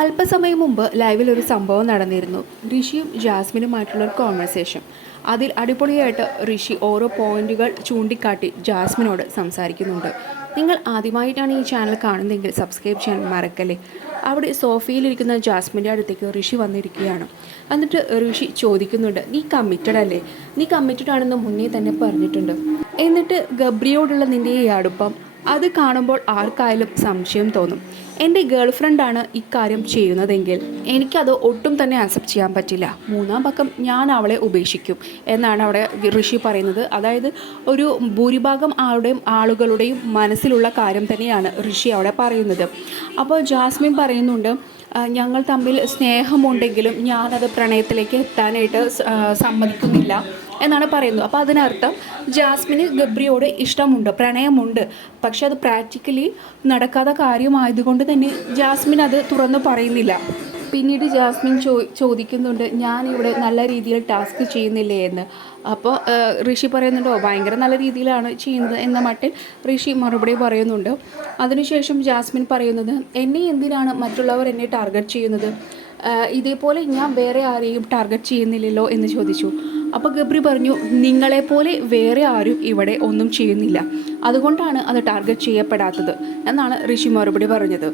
അല്പസമയം മുമ്പ് ലൈവിൽ ഒരു സംഭവം നടന്നിരുന്നു. ഋഷിയും ജാസ്മിനുമായിട്ടുള്ള ഒരു കോൺവെർസേഷൻ അതിൽ അടിപൊളിയായിട്ട് ഋഷി ഓരോ പോയിന്റുകൾ ചൂണ്ടിക്കാട്ടി ജാസ്മിനോട് സംസാരിക്കുന്നുണ്ട്. നിങ്ങൾ ആദ്യമായിട്ടാണ് ഈ ചാനൽ കാണുന്നതെങ്കിൽ സബ്സ്ക്രൈബ് ചെയ്യാൻ മറക്കല്ലേ? അവിടെ സോഫയിലിരിക്കുന്ന ജാസ്മിന്റെ അടുത്തേക്ക് ഋഷി വന്നിരിക്കുകയാണ്. എന്നിട്ട് ഋഷി ചോദിക്കുന്നുണ്ട് നീ കമ്മിറ്റഡ് അല്ലേ? നീ കമ്മിറ്റഡ് ആണെന്ന് മുന്നേ തന്നെ പറഞ്ഞിട്ടുണ്ട്. എന്നിട്ട് ഗബ്രിയോടുള്ള നിന്റെ ഈ അടുപ്പം അത് കാണുമ്പോൾ ആർക്കായാലും സംശയം തോന്നും. എന്റെ ഗേൾ ഫ്രണ്ടാണ് ഇക്കാര്യം ചെയ്യുന്നതെങ്കിൽ എനിക്കത് ഒട്ടും തന്നെ അക്സെപ്റ്റ് ചെയ്യാൻ പറ്റില്ല. മൂന്നാം പക്കം ഞാൻ അവളെ ഉപേക്ഷിക്കും എന്നാണ് അവിടെ ഋഷി പറയുന്നത്. അതായത് ഒരു ഭൂരിഭാഗം ആളുടെയും ആളുകളുടെയും മനസ്സിലുള്ള കാര്യം തന്നെയാണ് ഋഷി അവിടെ പറയുന്നത്. അപ്പോൾ ജാസ്മിൻ പറയുന്നുണ്ട് "ആ, ഞങ്ങൾ തമ്മിൽ സ്നേഹമുണ്ടെങ്കിലും ഞാനത് പ്രണയത്തിലേക്ക് എത്താനായിട്ട് സമ്മതിക്കുന്നില്ല എന്നാണ് പറയുന്നത്. അപ്പോൾ അതിനർത്ഥം ജാസ്മിന് ഗബ്രിയോട് ഇഷ്ടമുണ്ട് പ്രണയമുണ്ട്. പക്ഷെ അത് പ്രാക്ടിക്കലി നടക്കാത്ത കാര്യമായതുകൊണ്ട് തന്നെ ജാസ്മിൻ അത് തുറന്നു പറയുന്നില്ല. പിന്നീട് ജാസ്മിൻ ചോ ചോദിക്കുന്നുണ്ട് ഞാനിവിടെ നല്ല രീതിയിൽ ടാസ്ക് ചെയ്യുന്നില്ലേ എന്ന്? അപ്പോൾ ഋഷി പറയുന്നുണ്ടോ ഭയങ്കര നല്ല രീതിയിലാണ് ചെയ്യുന്നത് എന്ന മട്ടിൽ ഋഷി മറുപടി പറയുന്നുണ്ട്. അതിനുശേഷം ജാസ്മിൻ പറയുന്നത് എന്നെ എന്തിനാണ് മറ്റുള്ളവർ എന്നെ ടാർഗറ്റ് ചെയ്യുന്നത്? ഇതേപോലെ ഞാൻ വേറെ ആരെയും ടാർഗറ്റ് ചെയ്യുന്നില്ലല്ലോ? എന്ന് ചോദിച്ചു. അപ്പോൾ ഗബ്രി പറഞ്ഞു നിങ്ങളെപ്പോലെ വേറെ ആരും ഇവിടെ ഒന്നും ചെയ്യുന്നില്ല. അതുകൊണ്ടാണ് അത് ടാർഗറ്റ് ചെയ്യപ്പെടാത്തത് എന്നാണ് ഋഷി മറുപടി പറഞ്ഞത്.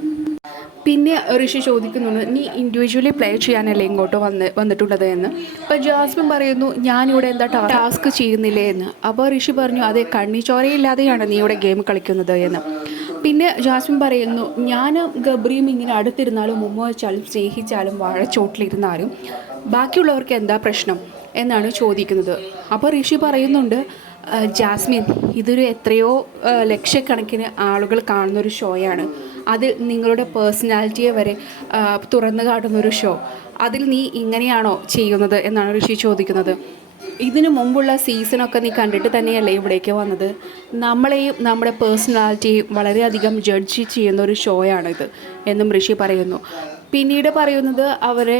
പിന്നെ ഋഷി ചോദിക്കുന്നുണ്ട് നീ ഇൻഡിവിജ്വലി പ്ലേ ചെയ്യാനല്ലേ ഇങ്ങോട്ട് വന്ന് വന്നിട്ടുള്ളത് എന്ന്? അപ്പോൾ ജാസ്മിൻ പറയുന്നു ഞാനിവിടെ എന്താ ടാസ്ക് ചെയ്യുന്നില്ലേ എന്ന്. അപ്പോൾ ഋഷി പറഞ്ഞു അതെ കണ്ണിച്ചോരയില്ലാതെയാണ് നീ ഇവിടെ ഗെയിം കളിക്കുന്നത് എന്ന്. പിന്നെ ജാസ്മിൻ പറയുന്നു ഞാൻ ഗബ്രിയും ഇങ്ങനെ അടുത്തിരുന്നാലും ഉമ്മ വെച്ചാലും സ്നേഹിച്ചാലും വാഴച്ചോട്ടിലിരുന്നാലും ബാക്കിയുള്ളവർക്ക് എന്താ പ്രശ്നം? എന്നാണ് ചോദിക്കുന്നത്. അപ്പോൾ ഋഷി പറയുന്നുണ്ട് ജാസ്മിൻ ഇതൊരു എത്രയോ ലക്ഷക്കണക്കിന് ആളുകൾ കാണുന്നൊരു ഷോയാണ് അതിൽ നിങ്ങളുടെ പേഴ്സണാലിറ്റിയെ വരെ തുറന്നു കാട്ടുന്നൊരു ഷോ അതിൽ നീ ഇങ്ങനെയാണോ ചെയ്യുന്നത് എന്നാണ് ഋഷി ചോദിക്കുന്നത്. ഇതിനു മുമ്പുള്ള സീസണൊക്കെ നീ കണ്ടിട്ട് തന്നെയല്ലേ ഇവിടേക്ക് വന്നത്? നമ്മളെയും നമ്മുടെ പേഴ്സണാലിറ്റിയും വളരെയധികം ജഡ്ജ് ചെയ്യുന്ന ഒരു ഷോയാണിത് എന്നും ഋഷി പറയുന്നു. പിന്നീട് പറയുന്നത് അവരെ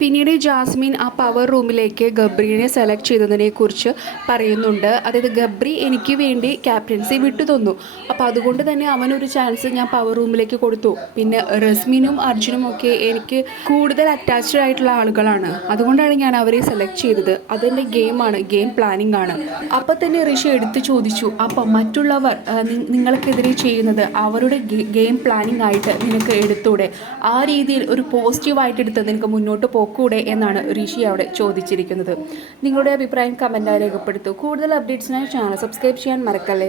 പിന്നീട് ജാസ്മിൻ ആ പവർ റൂമിലേക്ക് ഗബ്രീനെ സെലക്ട് ചെയ്തതിനെ കുറിച്ച് പറയുന്നുണ്ട്. അതായത് ഗബ്രി എനിക്ക് വേണ്ടി ക്യാപ്റ്റൻസി വിട്ടു തന്നു അപ്പോൾ അതുകൊണ്ട് തന്നെ അവനൊരു ചാൻസ് ഞാൻ പവർ റൂമിലേക്ക് കൊടുത്തു. പിന്നെ റസ്മിനും അർജുനും ഒക്കെ എനിക്ക് കൂടുതൽ അറ്റാച്ച്ഡ് ആയിട്ടുള്ള ആളുകളാണ്. അതുകൊണ്ടാണ് ഞാൻ അവരെ സെലക്ട് ചെയ്തത്. അതെന്റെ ഗെയിമാണ് ഗെയിം പ്ലാനിങ് ആണ്. അപ്പോൾ തന്നെ ഋഷി എടുത്ത് ചോദിച്ചു അപ്പം മറ്റുള്ളവർ നിങ്ങൾക്കെതിരെ ചെയ്യുന്നത് അവരുടെ ഗെയിം പ്ലാനിംഗ് ആയിട്ട് നിനക്ക് എടുത്തൂടെ? ആ രീതിയിൽ ഒരു പോസിറ്റീവായിട്ട് എടുത്ത് നിനക്ക് മുന്നോട്ട് പോക്കൂടെ എന്നാണ് ഋഷി അവിടെ ചോദിച്ചിരിക്കുന്നത്. നിങ്ങളുടെ അഭിപ്രായം കമന്റായി രേഖപ്പെടുത്തൂ. കൂടുതൽ അപ്ഡേറ്റ്സിനായി ചാനൽ സബ്സ്ക്രൈബ് ചെയ്യാൻ മറക്കല്ലേ?